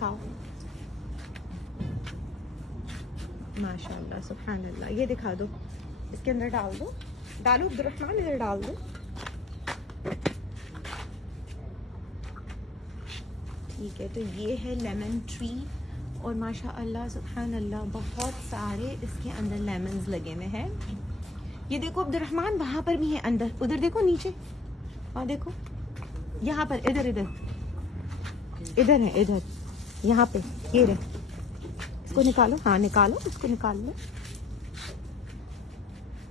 दिखाओ। माशाल्लाह सुभान अल्लाह, ये दिखा दो, इसके अंदर डाल दो, डालो अब्दुर्रहमान, इधर डाल दो। ठीक है, तो ये है लेमन ट्री और माशाअल्लाह सुभान अल्लाह बहुत सारे इसके अंदर लेमन्स लगे हुए हैं। ये देखो अब्दुर्रहमान, वहाँ पर भी है अंदर, उधर देखो नीचे, और देखो यहाँ पर, इधर इधर इधर है, इधर यहाँ पे, ये रहे। इसको निकालो, हाँ निकालो, इसको निकाल लो।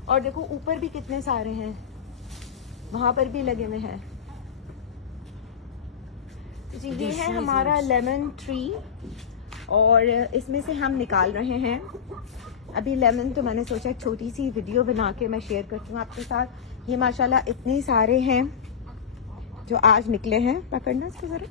और देखो ऊपर भी कितने सारे हैं, वहां पर भी लगे हुए हैं। जी ये है हमारा लेमन ट्री और इसमें से हम निकाल रहे हैं अभी लेमन। तो मैंने सोचा छोटी सी वीडियो बना के मैं शेयर करती हूँ आपके साथ। ये माशाल्लाह इतने सारे हैं जो आज निकले हैं। पकड़ना इसको जरा।